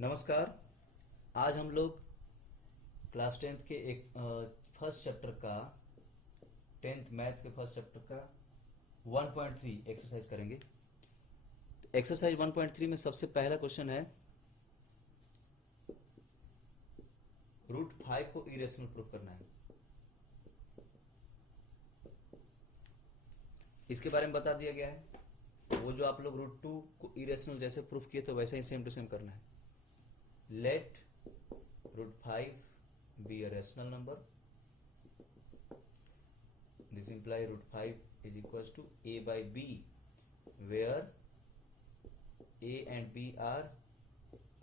नमस्कार। आज हम लोग क्लास टेंथ के एक फर्स्ट चैप्टर का टेंथ मैथ्स के फर्स्ट चैप्टर का 1.3 एक्सरसाइज करेंगे। तो एक्सरसाइज 1.3 में सबसे पहला क्वेश्चन है √5 को इरेशनल प्रूफ करना है। इसके बारे में बता दिया गया है। वो जो आप लोग √2 को इरेशनल जैसे प्रूफ किए तो वैसा ही सेम टू सेम करना है। Let √5 be a rational number. This implies √5 is equals to a by b, where a and b are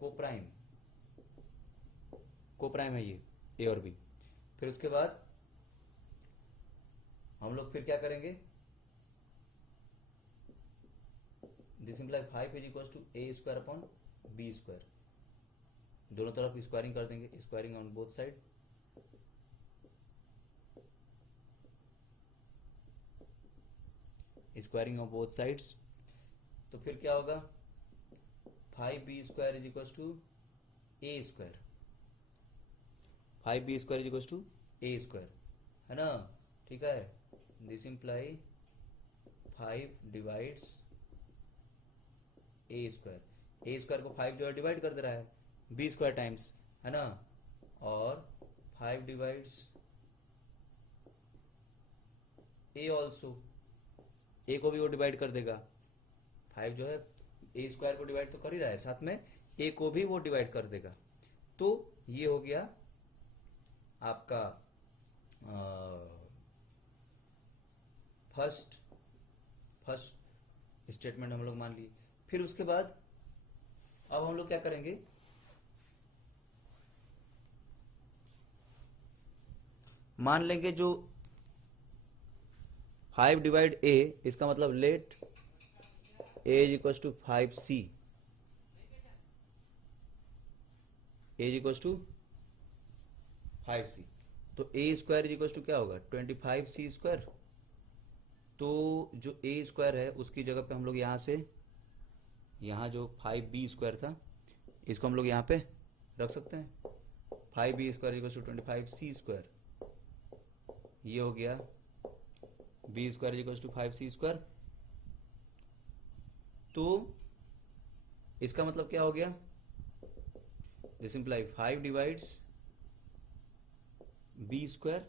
co-prime है ये a और b। फिर उसके बाद हम लोग फिर क्या करेंगे? This implies 5 is equals to a square upon b square। दोनों तरफ स्क्वायरिंग कर देंगे, squaring on both side. Squaring on both sides तो फिर क्या होगा? 5b square is equal to a square. 5b square is equal to a square, है ना? ठीक है। This imply 5 divides a square. A square को 5 जो है डिवाइड कर दे रहा है बी स्क्वायर टाइम्स, है ना? और 5 डिवाइड्स ए ऑल्सो। ए को भी वो डिवाइड कर देगा। 5 जो है ए स्क्वायर को डिवाइड तो कर ही रहा है, साथ में ए को भी वो डिवाइड कर देगा। तो ये हो गया आपका फर्स्ट स्टेटमेंट हम लोग मान लिए। फिर उसके बाद अब हम लोग क्या करेंगे? मान लेंगे जो 5 डिवाइड ए, इसका मतलब let a is equal to 5c। A is equal to 5c। तो a square is equal to क्या होगा? 25c square. तो जो ए स्क्वायर है उसकी जगह पे हम लोग यहां से, यहां जो 5b स्क्वायर था इसको हम लोग यहां पे रख सकते हैं। 5b square is equal to 25c square. ये हो गया b square is equal to 5c square. तो इसका मतलब क्या हो गया? This imply 5 divides b square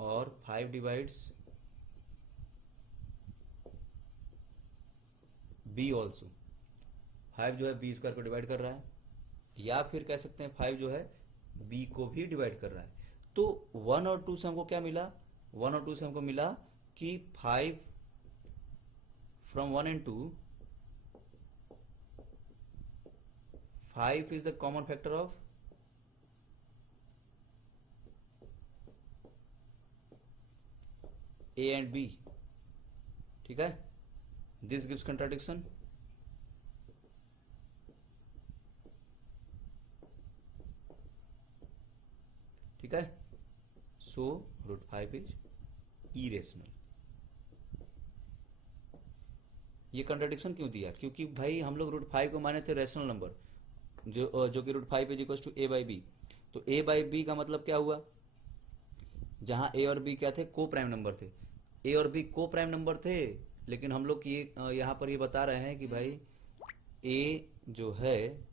और 5 डिवाइड्स बी ऑल्सो। 5 जो है बी स्क्वायर को डिवाइड कर रहा है, या फिर कह सकते हैं 5 जो है बी को भी डिवाइड कर रहा है। तो 1 और 2 से हमको क्या मिला? 1 और 2 से हमको मिला कि 5 from 1 and 2, 5 is the common factor of a and b. ठीक है। This gives contradiction. ठीक है। So √5 is irrational. ये कंट्राडिक्शन क्यों दिया? क्योंकि भाई हम लोग √5 को माने थे रैशनल नंबर, जो कि √5 is equal to a by b. तो ए बाई बी का मतलब क्या हुआ? जहां ए और बी क्या थे? को प्राइम नंबर थे। ए और बी को प्राइम नंबर थे, लेकिन हम लोग ये यहां पर ये बता रहे हैं कि भाई ए जो है,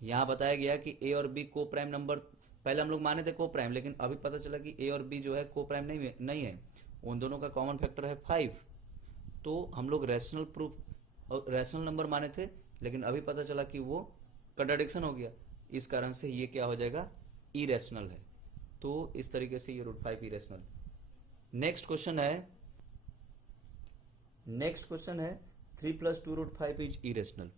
यहां बताया गया कि ए और बी को प्राइम नंबर, पहले हम लोग माने थे को प्राइम, लेकिन अभी पता चला कि ए और बी जो है को प्राइम नहीं है। उन दोनों का कॉमन फैक्टर है 5। तो हम लोग रैशनल नंबर माने थे, लेकिन अभी पता चला कि वो कंट्राडिक्शन हो गया। इस कारण से ये क्या हो जाएगा? इरेशनल है। तो इस तरीके से ये √5 इरेशनल। नेक्स्ट क्वेश्चन है 3 + 2 √5 इज इरेशनल।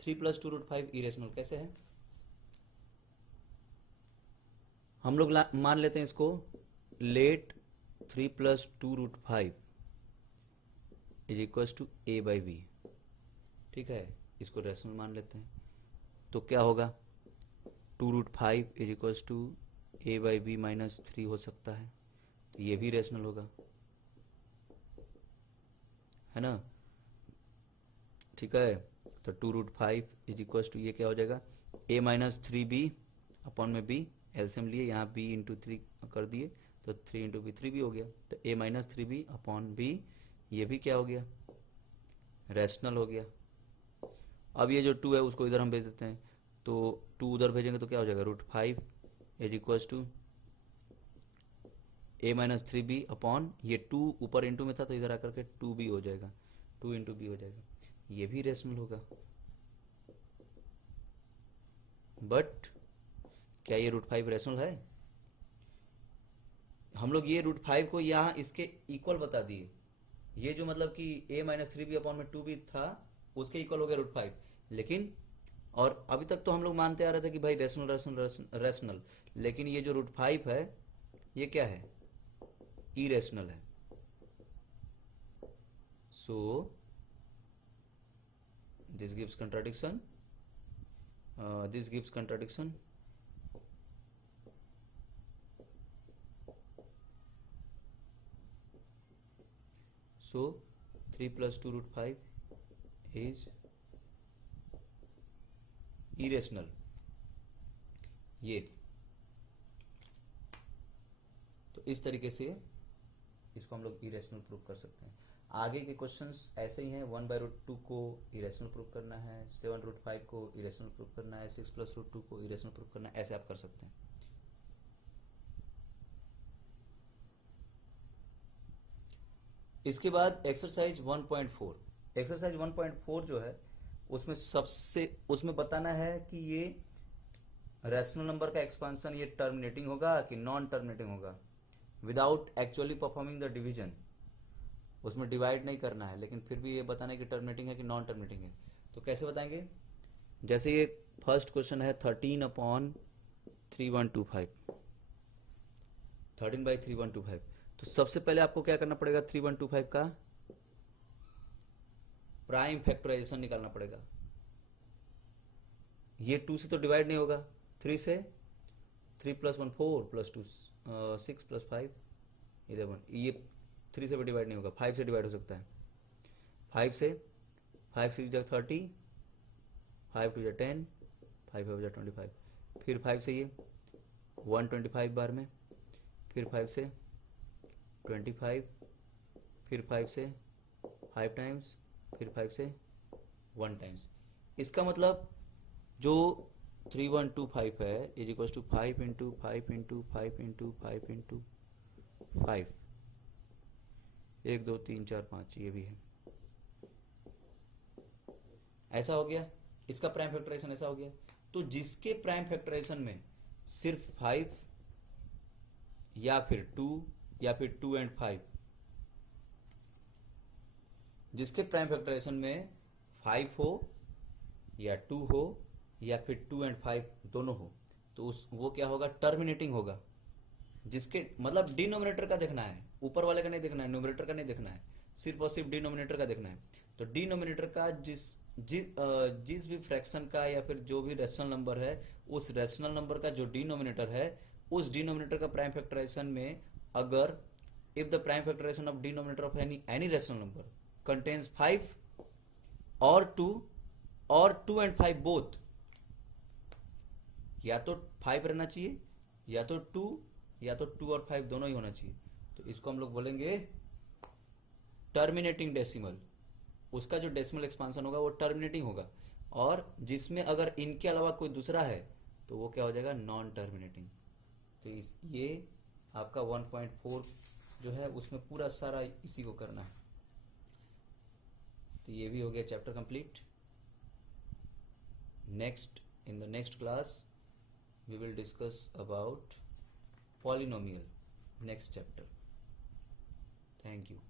3 + 2 √5 इरेशनल कैसे है? हम लोग मान लेते हैं इसको, let 3 + 2 √5 is equal to a by b. ठीक है, इसको रैशनल मान लेते हैं। तो क्या होगा? 2√5 इज इक्वल्स टू a/b-3 हो सकता है, तो ये भी रेशनल होगा, है ना। ठीक है, तो 2√5 इज इक्वल्स टू ये क्या हो जाएगा, a-3b अपॉन में b, एलसीएम लिए यहाँ b इंटू 3 कर दिए तो 3 इंटू बी 3 भी हो गया, तो a-3b अपॉन b ये भी क्या हो गया, रैशनल हो गया। अब ये जो 2 है उसको इधर हम भेज देते हैं, तो 2 उधर भेजेंगे तो क्या हो जाएगा, √5 is equals to a-3b upon ये 2 ऊपर इंटू में था तो इधर आकर के 2b हो जाएगा, 2 इंटू बी हो जाएगा, ये भी रेशनल होगा। बट क्या ये √5 रेशनल है? हम लोग ये √5 को यहाँ इसके इक्वल बता दिए, ये जो मतलब कि a-3b अपॉन में 2b था उसके इक्वल हो गया √5, लेकिन और अभी तक तो हम लोग मानते आ रहे थे कि भाई रेशनल रेशनल रेशनल, लेकिन ये जो √5 है ये क्या है, इरेशनल है। सो this gives contradiction, this gives contradiction, so 3 plus 2√5 is irrational। ये तो इस तरीके से इसको हम लोग इरेशनल प्रूव कर सकते हैं। आगे के क्वेश्चंस ऐसे ही हैं, 1/√2 को इरेशनल प्रूव करना है, 7√5 को इरेशनल प्रूव करना है, 6 + √2 को इरेशनल प्रूव करना है, ऐसे आप कर सकते हैं। इसके बाद एक्सरसाइज 1.4, एक्सरसाइज 1.4 जो है उसमें बताना है कि ये रैशनल नंबर का एक्सपांशन ये टर्मिनेटिंग होगा कि नॉन टर्मिनेटिंग होगा, without actually performing the division. उसमें डिवाइड नहीं करना है, लेकिन फिर भी ये बताना है कि टर्मिनेटिंग है कि नॉन टर्मिनेटिंग है। तो कैसे बताएंगे, जैसे ये फर्स्ट क्वेश्चन है 13/3125, 13/3125, तो सबसे पहले आपको क्या करना पड़ेगा, 3125 का प्राइम फैक्टराइजेशन निकालना पड़ेगा। ये 2 से तो डिवाइड नहीं होगा, 3 से, 3 + 1 4 + 2 6 + 5 11, ये 3 से भी डिवाइड नहीं होगा, 5 से डिवाइड हो सकता है, 5 से, 5 6 × 30, 5 2 × 10, 5 5 × 25, फिर 5 से ये 125 बार में, फिर 5 से 25, फिर 5 से 5 टाइम्स, फिर 5 से 1 टाइम्स। इसका मतलब जो 3125 है इज इक्वल टू 5 × 5 × 5 × 5 × 5, 1 2 3 4 5, ये भी है, ऐसा हो गया। इसका प्राइम फैक्टराइजेशन ऐसा हो गया। तो जिसके प्राइम फैक्टराइजेशन में सिर्फ 5 या फिर 2 या फिर 2 and 5, जिसके प्राइम फैक्टराइजेशन में 5 हो या 2 हो या फिर 2 and 5 दोनों हो, तो वो क्या होगा, टर्मिनेटिंग होगा। जिसके मतलब डिनोमिनेटर का देखना है, ऊपर वाले का नहीं देखना है, न्यूमरेटर का नहीं देखना है, सिर्फ और सिर्फ डिनोमिनेटर का देखना है। तो डिनोमिनेटर का जिस भी फ्रैक्शन का या फिर जो भी रेशनल नंबर है, उस रेशनल नंबर का जो डिनोमिनेटर है, उस डिनोमिनेटर का प्राइम फैक्टराइजेशन में अगर if the prime factorization of denominator of any rational number contains 5 और 2 और 2 and 5 बोथ, या तो 5 रहना चाहिए या तो 2 या तो 2 और 5 दोनों ही होना चाहिए, तो इसको हम लोग बोलेंगे टर्मिनेटिंग डेसिमल। उसका जो डेसिमल एक्सपांशन होगा वो टर्मिनेटिंग होगा, और जिसमें अगर इनके अलावा कोई दूसरा है तो वो क्या हो जाएगा, नॉन टर्मिनेटिंग। तो ये आपका 1.4 जो है उसमें पूरा सारा इसी को करना है। तो ये भी हो गया chapter complete. In the next class we will discuss about polynomial, next chapter. Thank you.